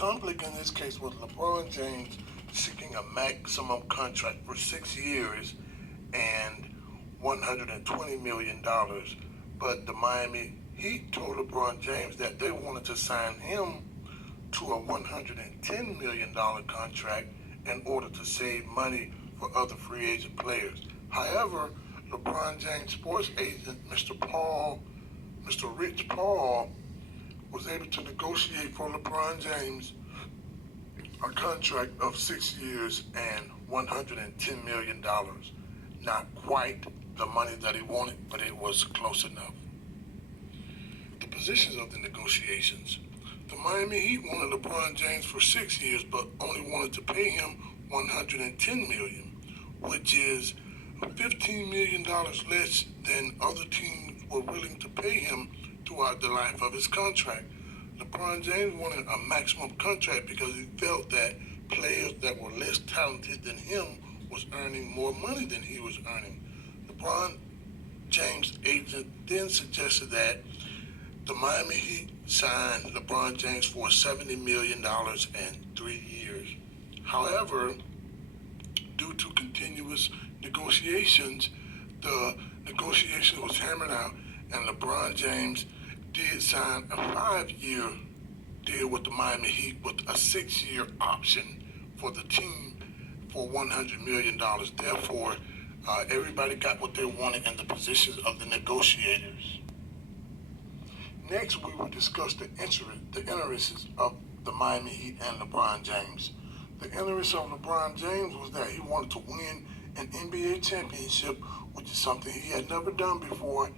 conflict in this case was LeBron James seeking a maximum contract for 6 years and $120 million. But the Miami Heat told LeBron James that they wanted to sign him to a $110 million contract in order to save money for other free agent players. However, LeBron James' sports agent, Mr. Rich Paul, was able to negotiate for LeBron James a contract of 6 years and $110 million. Not quite the money that he wanted, but it was close enough. The positions of the negotiations. The Miami Heat wanted LeBron James for 6 years, but only wanted to pay him $110 million, which is $15 million less than other teams were willing to pay him throughout the life of his contract. LeBron James wanted a maximum contract because he felt that players that were less talented than him was earning more money than he was earning. LeBron James' agent then suggested that the Miami Heat signed LeBron James for $70 million and 3 years. However, due to continuous negotiations, the negotiation was hammered out, and LeBron James did sign a 5-year deal with the Miami Heat with a 6-year option for the team for $100 million. Therefore, everybody got what they wanted in the positions of the negotiators. Next, we will discuss the interests of the Miami Heat and LeBron James. The interest of LeBron James was that he wanted to win an NBA championship, which is something he had never done before,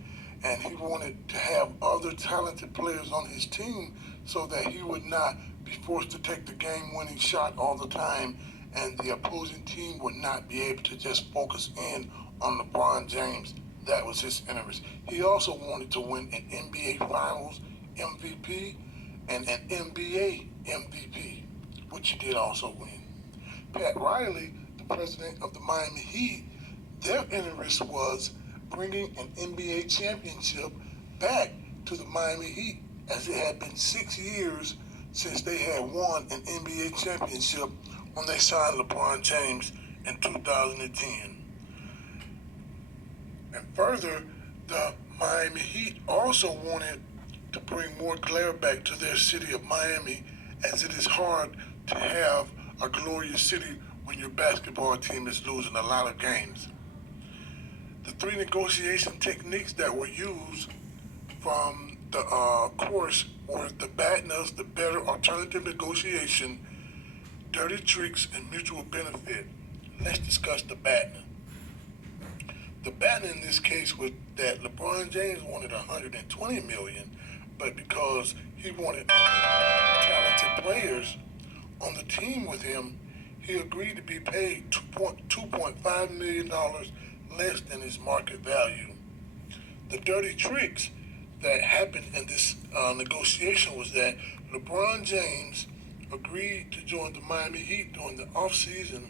and he wanted to have other talented players on his team so that he would not be forced to take the game-winning shot all the time, and the opposing team would not be able to just focus in on LeBron James. That was his interest. He also wanted to win an NBA Finals MVP and an NBA MVP, which he did also win. Pat Riley, the president of the Miami Heat, their interest was bringing an NBA championship back to the Miami Heat, as it had been 6 years since they had won an NBA championship when they signed LeBron James in 2010. And further, the Miami Heat also wanted to bring more glare back to their city of Miami, as it is hard to have a glorious city when your basketball team is losing a lot of games. The 3 negotiation techniques that were used from the course were the BATNAs, the better alternative negotiation, dirty tricks, and mutual benefit. Let's discuss the BATNA. The BATNA in this case was that LeBron James wanted $120 million, but because he wanted talented players on the team with him, he agreed to be paid $2.5 million less than his market value. The dirty tricks that happened in this negotiation was that LeBron James agreed to join the Miami Heat during the offseason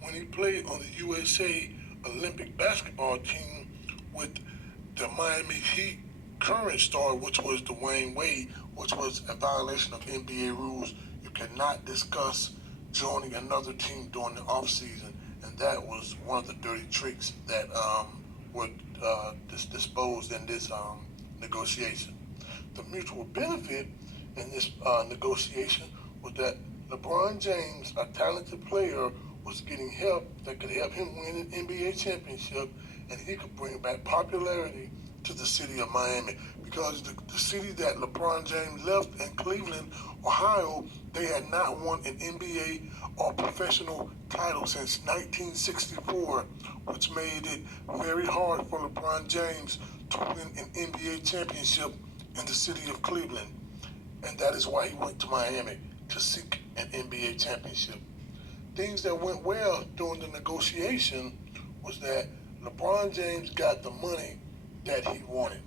when he played on the USA Olympic basketball team with the Miami Heat current star, which was Dwayne Wade, which was a violation of NBA rules. You cannot discuss joining another team during the offseason, and that was one of the dirty tricks that were disposed in this negotiation. The mutual benefit in this negotiation was that LeBron James, a talented player, was getting help that could help him win an NBA championship, and he could bring back popularity to the city of Miami, because the city that LeBron James left in Cleveland, Ohio, they had not won an NBA or professional title since 1964, which made it very hard for LeBron James to win an NBA championship in the city of Cleveland. And that is why he went to Miami, to seek an NBA championship. Things that went well during the negotiation was that LeBron James got the money that he wanted.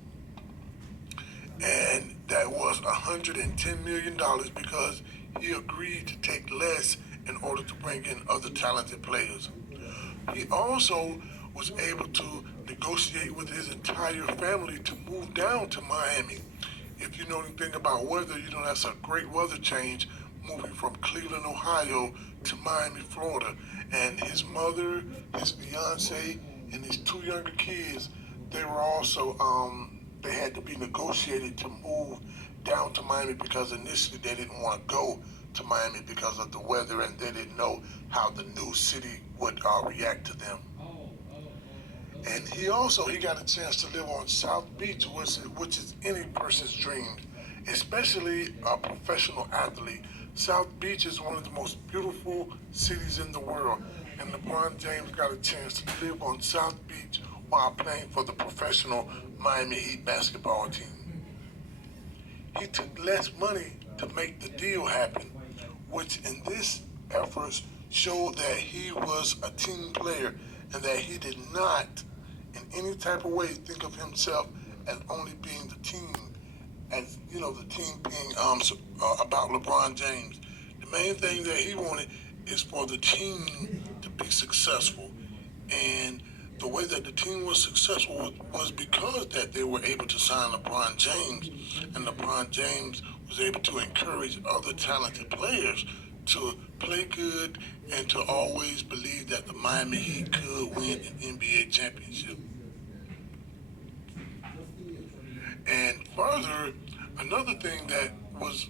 And that was $110 million, because he agreed to take less in order to bring in other talented players. He also was able to negotiate with his entire family to move down to Miami. If you know anything about weather, you know that's a great weather change, moving from Cleveland, Ohio to Miami, Florida. And his mother, his fiance, and his two younger kids, they were also, they had to be negotiated to move down to Miami because initially they didn't want to go to Miami because of the weather and they didn't know how the new city would react to them. And he got a chance to live on South Beach, which is any person's dream, especially a professional athlete. South Beach is one of the most beautiful cities in the world, and LeBron James got a chance to live on South Beach while playing for the professional Miami Heat basketball team. He took less money to make the deal happen, which in this effort showed that he was a team player and that he did not in any type of way think of himself as only being the team, as the team being about LeBron James. The main thing that he wanted is for the team to be successful, and the way that the team was successful was because that they were able to sign LeBron James, and LeBron James was able to encourage other talented players to play good and to always believe that the Miami Heat could win an NBA championship. And further, another thing that was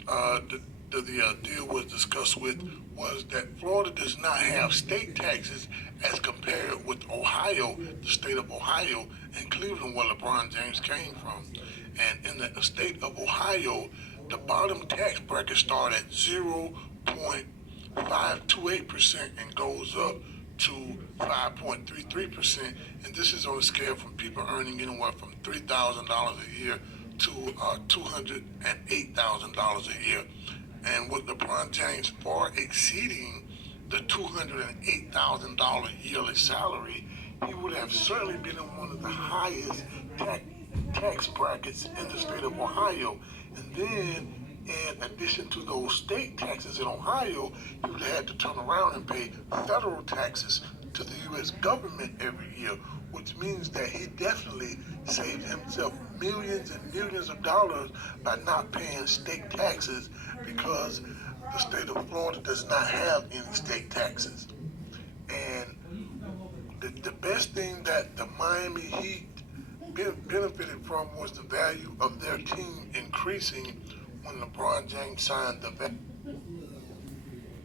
the deal was discussed with was that Florida does not have state taxes as compared with Ohio, the state of Ohio, and Cleveland, where LeBron James came from. And in the state of Ohio, the bottom tax bracket starts at 0.528% and goes up to 5.33%. And this is on a scale from people earning anywhere from $3,000 a year to $208,000 a year. And with LeBron James far exceeding the $208,000 yearly salary, he would have certainly been in one of the highest tax brackets in the state of Ohio. And then, in addition to those state taxes in Ohio, he would have had to turn around and pay federal taxes to the U.S. government every year, which means that he definitely saved himself millions and millions of dollars by not paying state taxes because the state of Florida does not have any state taxes. And the best thing that the Miami Heat benefited from was the value of their team increasing when LeBron James signed the